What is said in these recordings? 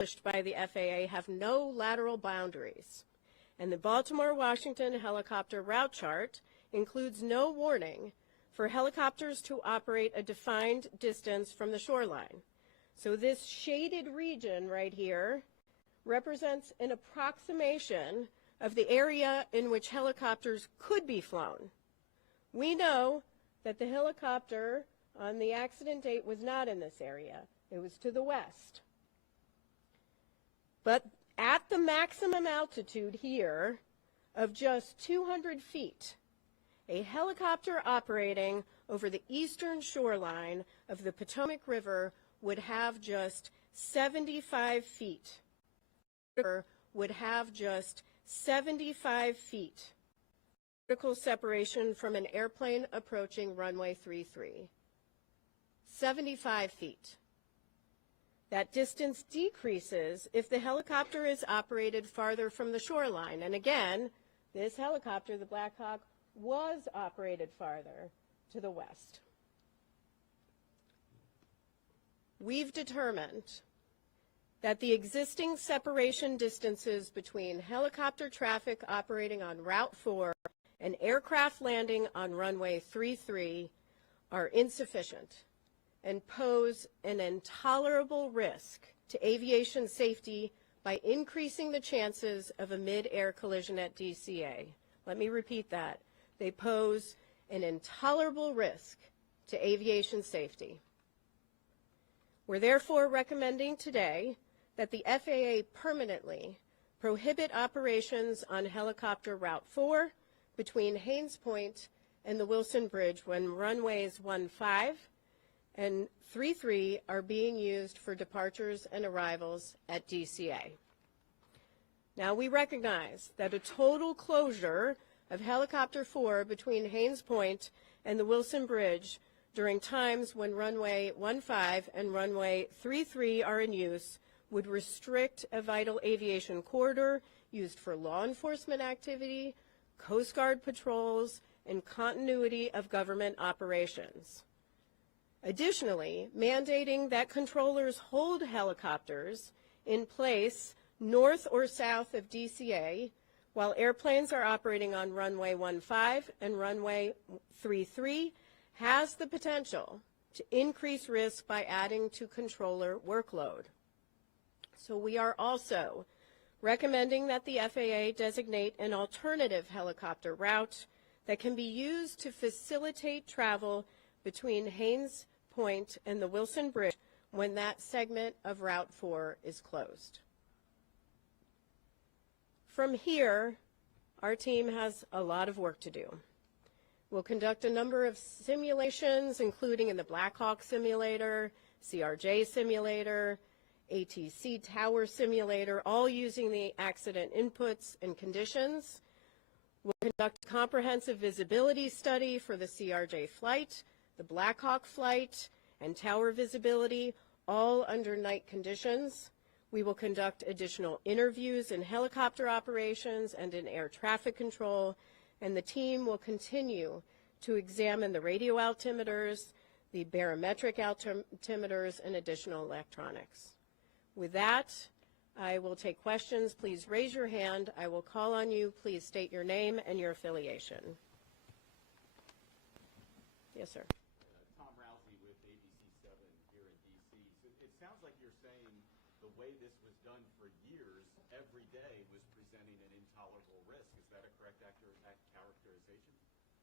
established by the FAA have no lateral boundaries, and the Baltimore-Washington helicopter route chart includes no warning for helicopters to operate a defined distance from the shoreline. So this shaded region right here represents an approximation of the area in which helicopters could be flown. We know that the helicopter on the accident date was not in this area. It was to the west. But at the maximum altitude here of just 200 feet, a helicopter operating over the eastern shoreline of the Potomac River would have just 75 feet. Would have just 75 feet vertical separation from an airplane approaching runway 33. 75 feet. That distance decreases if the helicopter is operated farther from the shoreline. And again, this helicopter, the Black Hawk, was operated farther to the west. We've determined that the existing separation distances between helicopter traffic operating on Route 4 and aircraft landing on runway 33 are insufficient and pose an intolerable risk to aviation safety by increasing the chances of a mid-air collision at DCA. Let me repeat that. They pose an intolerable risk to aviation safety. We're therefore recommending today that the FAA permanently prohibit operations on helicopter Route 4 between Haines Point and the Wilson Bridge when runways 15 and 33 are being used for departures and arrivals at DCA. Now, we recognize that a total closure of helicopter 4 between Haines Point and the Wilson Bridge during times when runway 15 and runway 33 are in use would restrict a vital aviation corridor used for law enforcement activity, Coast Guard patrols, and continuity of government operations. Additionally, mandating that controllers hold helicopters in place north or south of DCA while airplanes are operating on runway 15 and runway 33 has the potential to increase risk by adding to controller workload. So we are also recommending that the FAA designate an alternative helicopter route that can be used to facilitate travel between Haines Point and the Wilson Bridge when that segment of Route 4 is closed. From here, our team has a lot of work to do. We'll conduct a number of simulations, including in the Black Hawk simulator, CRJ simulator, ATC tower simulator, all using the accident inputs and conditions. We'll conduct a comprehensive visibility study for the CRJ flight, the Black Hawk flight, and tower visibility, all under night conditions. We will conduct additional interviews in helicopter operations and in air traffic control, and the team will continue to examine the radio altimeters, the barometric altimeters, and additional electronics. With that, I will take questions. Please raise your hand. I will call on you. Please state your name and your affiliation. Yes, sir. Tom Rousey with ABC7 here in D.C. So it sounds like you're saying the way this was done for years, every day was presenting an intolerable risk. Is that a correct characterization?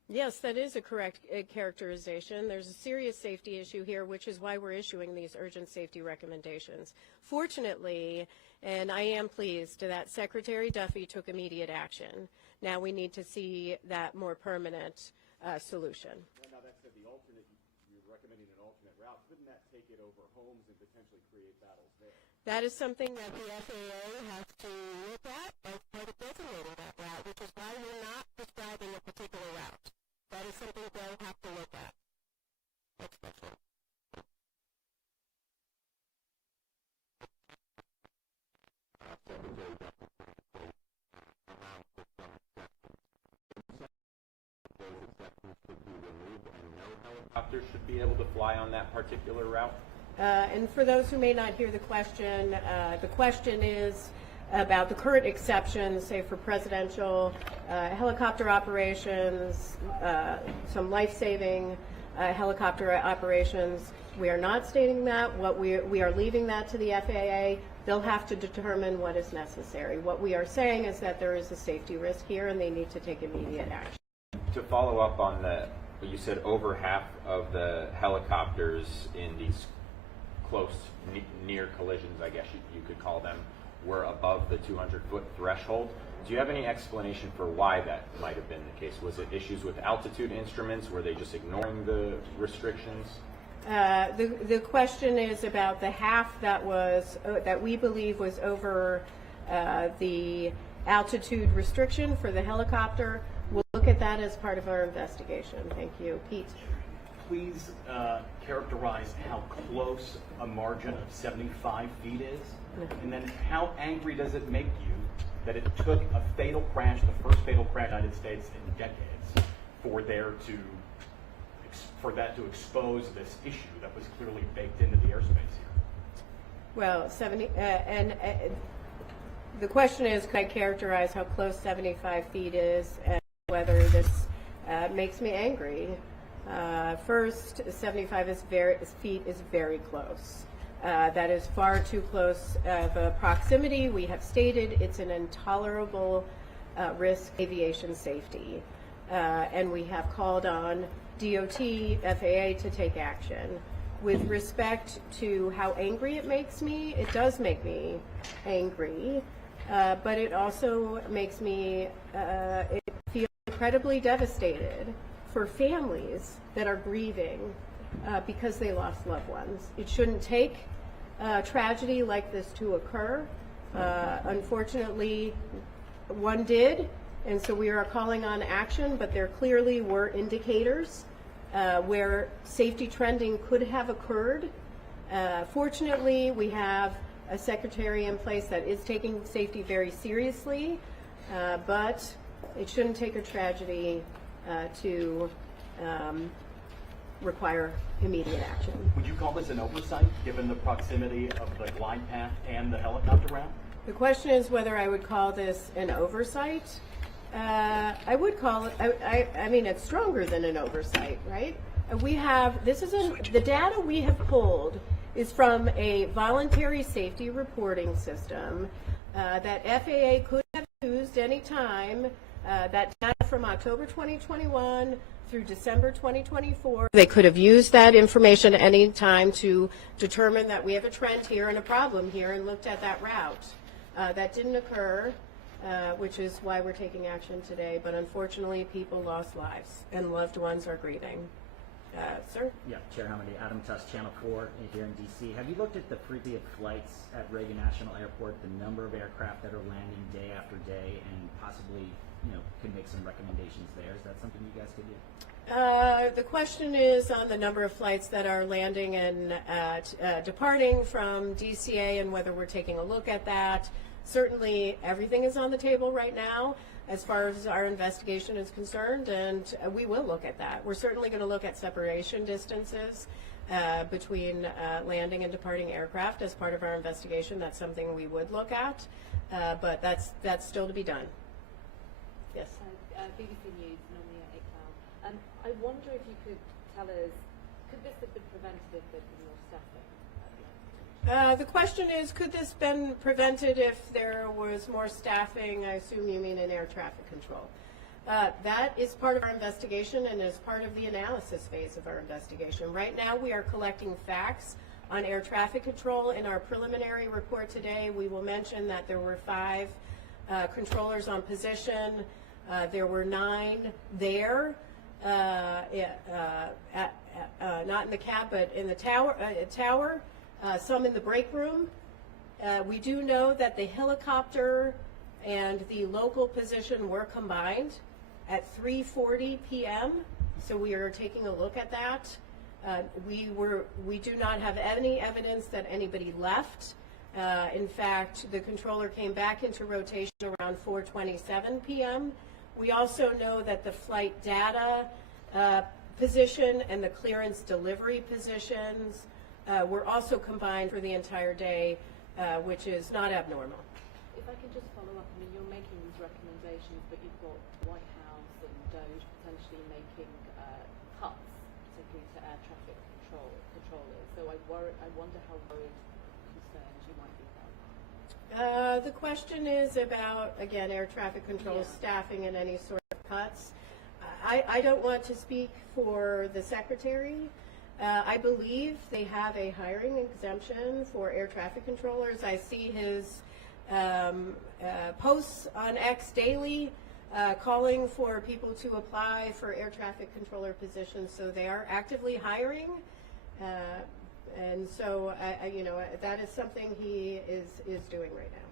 Yes, that is a correct characterization. There's a serious safety issue here, which is why we're issuing these urgent safety recommendations. Fortunately, and I am pleased that Secretary Duffy took immediate action. Now we need to see that more permanent solution. Now that said, you're recommending an alternate route. Wouldn't that take it over homes and potentially create battles there? That is something that the FAA has to look at as part of designating that route, which is why we're not prescribing a particular route. That is something they'll have to look at. Next question. Those exceptions should be removed and no helicopters should be able to fly on that particular route? And for those who may not hear the question is about the current exceptions, say for presidential helicopter operations, some life-saving helicopter operations. We are not stating that. We are leaving that to the FAA. They'll have to determine what is necessary. What we are saying is that there is a safety risk here and they need to take immediate action. To follow up on what you said, over half of the helicopters in these close, near collisions, I guess you could call them, were above the 200-foot threshold. Do you have any explanation for why that might have been the case? Was it issues with altitude instruments? Were they just ignoring the restrictions? The question is about the half that we believe was over the altitude restriction for the helicopter. We'll look at that as part of our investigation. Thank you. Pete. Please characterize how close a margin of 75 feet is, and then how angry does it make you that it took a fatal crash, the first fatal crash in the United States in decades, for that to expose this issue that was clearly baked into the airspace here? Well, the question is, can I characterize how close 75 feet is and whether this makes me angry? First, 75 feet is very close. That is far too close of a proximity. We have stated it's an intolerable risk to aviation safety. And we have called on DOT, FAA to take action. With respect to how angry it makes me, it does make me angry, but it also makes me feel incredibly devastated for families that are grieving because they lost loved ones. It shouldn't take a tragedy like this to occur. Unfortunately, one did, and so we are calling on action, but there clearly were indicators where safety trending could have occurred. Fortunately, we have a secretary in place that is taking safety very seriously, but it shouldn't take a tragedy to require immediate action. Would you call this an oversight, given the proximity of the glide path and the helicopter route? The question is whether I would call this an oversight. I would call it, I mean, it's stronger than an oversight, right? The data we have pulled is from a voluntary safety reporting system that FAA could have used any time. That data from October 2021 through December 2024. They could have used that information at any time to determine that we have a trend here and a problem here and looked at that route. That didn't occur, which is why we're taking action today. But unfortunately, people lost lives and loved ones are grieving. Sir? Yeah, Chair Hamady, Adam Tuss, Channel 4 here in D.C. Have you looked at the frequent flights at Reagan National Airport, the number of aircraft that are landing day after day, and possibly, can make some recommendations there? Is that something you guys could do? The question is on the number of flights that are landing and departing from DCA and whether we're taking a look at that. Certainly, everything is on the table right now as far as our investigation is concerned, and we will look at that. We're certainly going to look at separation distances between landing and departing aircraft as part of our investigation. That's something we would look at, but that's still to be done. Yes. BBC News, Nomi Iqbal. I wonder if you could tell us, could this have been prevented if there'd been more staffing? The question is, could this been prevented if there was more staffing? I assume you mean in air traffic control. That is part of our investigation and is part of the analysis phase of our investigation. Right now we are collecting facts on air traffic control. In our preliminary report today, we will mention that there were 5 controllers on position. There were 9 there, not in the cab, but in the tower. Some in the break room. We do know that the helicopter and the local position were combined at 3:40 p.m. So we are taking a look at that. We do not have any evidence that anybody left. In fact, the controller came back into rotation around 4:27 p.m. We also know that the flight data position and the clearance delivery positions were also combined for the entire day, which is not abnormal. If I can just follow up, I mean, you're making these recommendations, but you've got White House and DOJ potentially making cuts, particularly to air traffic controllers. So I wonder how worried, concerned you might be about that. The question is about, again, air traffic control staffing and any sort of cuts. I don't want to speak for the Secretary. I believe they have a hiring exemption for air traffic controllers. I see his posts on X daily calling for people to apply for air traffic controller positions, so they are actively hiring. And so, that is something he is doing right now.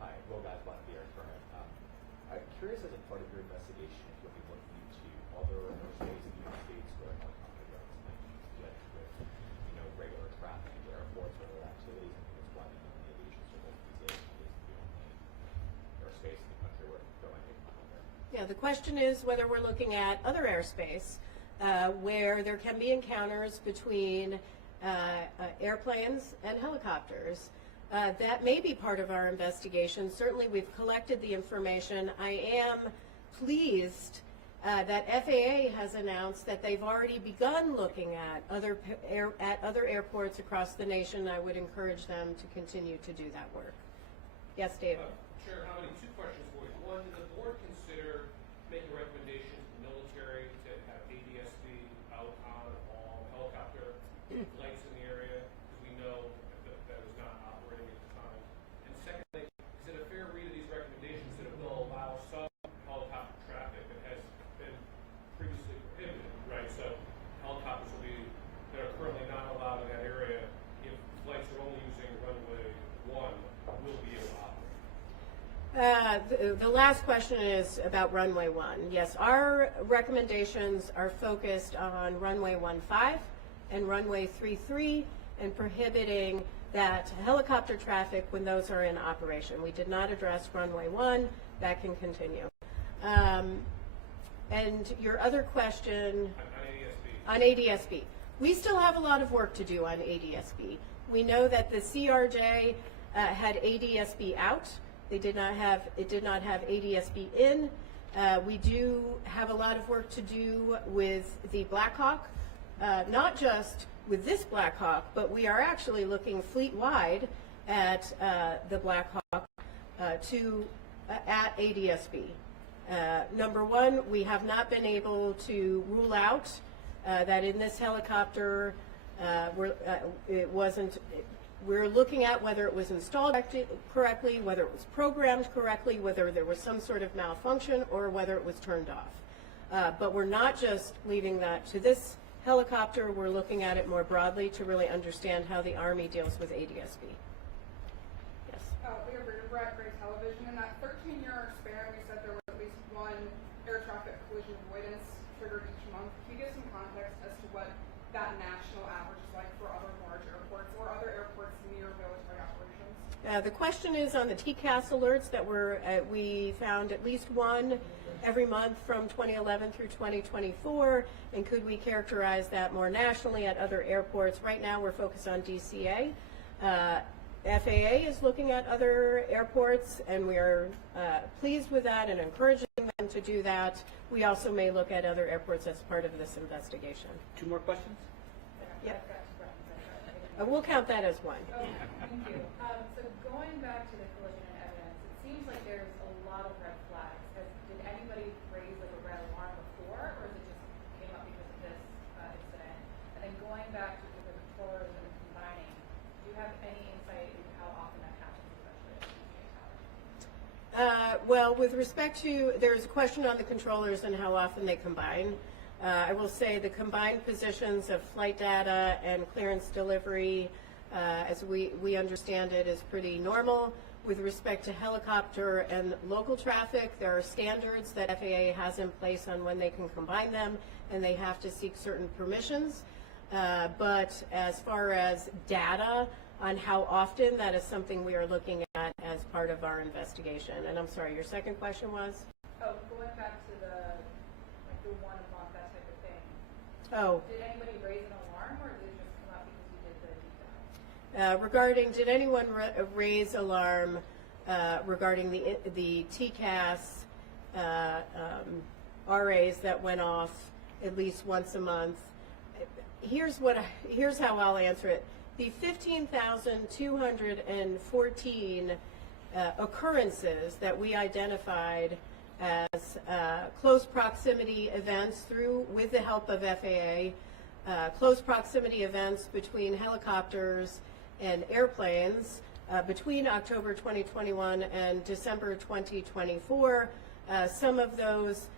Hi, Will Gasbon of the Air Current. I'm curious, as a part of your investigation, if you'll be looking into other airspace in the United States where helicopter drones might be used with, regular traffic at airports or other activities. I think it's why the aviation circle is the only airspace in the country where there might be a tunnel there. Yeah, the question is whether we're looking at other airspace where there can be encounters between airplanes and helicopters. That may be part of our investigation. Certainly we've collected the information. I am pleased that FAA has announced that they've already begun looking at other airports across the nation. I would encourage them to continue to do that work. Yes, David? Chair Hamady, two questions for you. One, did the board consider making a recommendation to the military to have ADSB out on all helicopter flights in the area? Because we know that was not operating at the time. And secondly, is it a fair read of these recommendations that it will allow some helicopter traffic that has been previously prohibited, right? So helicopters that are currently not allowed in that area, if flights are only using runway 1, will be able to operate. The last question is about runway 1. Yes, our recommendations are focused on runway 15 and runway 33 and prohibiting that helicopter traffic when those are in operation. We did not address runway 1. That can continue. And your other question on ADSB. We still have a lot of work to do on ADSB. We know that the CRJ had ADSB out. It did not have ADSB in. We do have a lot of work to do with the Black Hawk, not just with this Black Hawk, but we are actually looking fleet-wide at the Black Hawk at ADSB. Number one, we have not been able to rule out that in this helicopter we're looking at whether it was installed correctly, whether it was programmed correctly, whether there was some sort of malfunction, or whether it was turned off. But we're not just leaving that to this helicopter. We're looking at it more broadly to really understand how the Army deals with ADSB. Yes? Leah Brett, Gray Television. In that 13-year span, we said there was at least one air traffic collision avoidance triggered each month. Can you give some context as to what that national average is like for other large airports or other airports near military operations? The question is on the TCAS alerts that we found at least one every month from 2011 through 2024, and could we characterize that more nationally at other airports? Right now we're focused on DCA. FAA is looking at other airports, and we are pleased with that and encouraging them to do that. We also may look at other airports as part of this investigation. Two more questions? Yep. We'll count that as one. Okay, thank you. So going back to the collision and evidence, it seems like there's a lot of red flags. Did anybody raise like a red alarm before, or is it just came up because of this incident? And then going back to the controllers and the combining, do you have any insight into how often that happens, especially at DCA towers? Well, with respect to, there's a question on the controllers and how often they combine. I will say the combined positions of flight data and clearance delivery, as we understand it, is pretty normal. With respect to helicopter and local traffic, there are standards that FAA has in place on when they can combine them, and they have to seek certain permissions. But as far as data on how often, that is something we are looking at as part of our investigation. And I'm sorry, your second question was? Oh, going back to the 1 a month, that type of thing. Oh. Did anybody raise an alarm, or did it regarding, did anyone raise alarm regarding the TCAS RAs that went off at least once a month? Here's how I'll answer it. The 15,214 occurrences that we identified as close proximity events with the help of FAA, close proximity events between helicopters and airplanes between October 2021 and December 2024. Some of those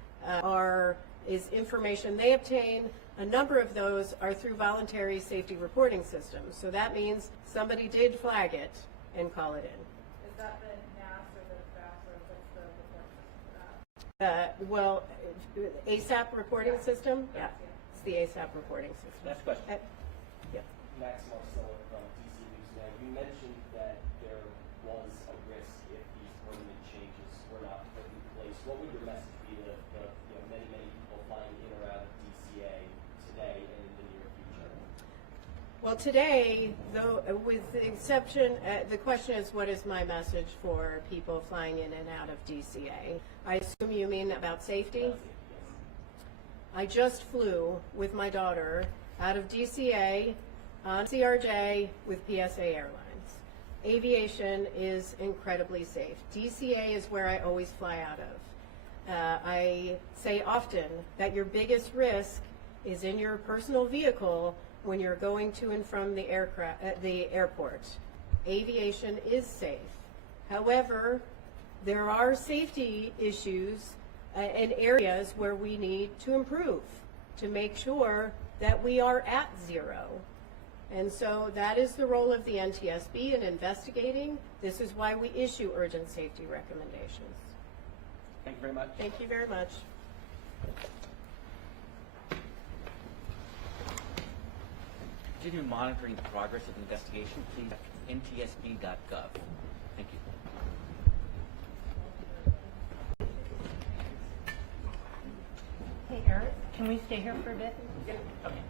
is information they obtain. A number of those are through voluntary safety reporting systems. So that means somebody did flag it and call it in. Is that the NAS or the FAS or what's the report system for that? ASAP reporting system? Yeah, it's the ASAP reporting system. Next question. Yeah. Max Marcella from DC News Now. You mentioned that there was a risk if these permanent changes were not put in place. What would your message be to the many, many people flying in or out of DCA today and in the near future? Well, today, though, with the exception, the question is, what is my message for people flying in and out of DCA? I assume you mean about safety? I just flew with my daughter out of DCA on CRJ with PSA Airlines. Aviation is incredibly safe. DCA is where I always fly out of. I say often that your biggest risk is in your personal vehicle when you're going to and from the airport. Aviation is safe. However, there are safety issues and areas where we need to improve to make sure that we are at zero. And so that is the role of the NTSB in investigating. This is why we issue urgent safety recommendations. Thank you very much. Thank you very much. Continue monitoring the progress of the investigation, please ntsb.gov. Thank you. Hey, Eric, can we stay here for a bit? Yeah. Okay.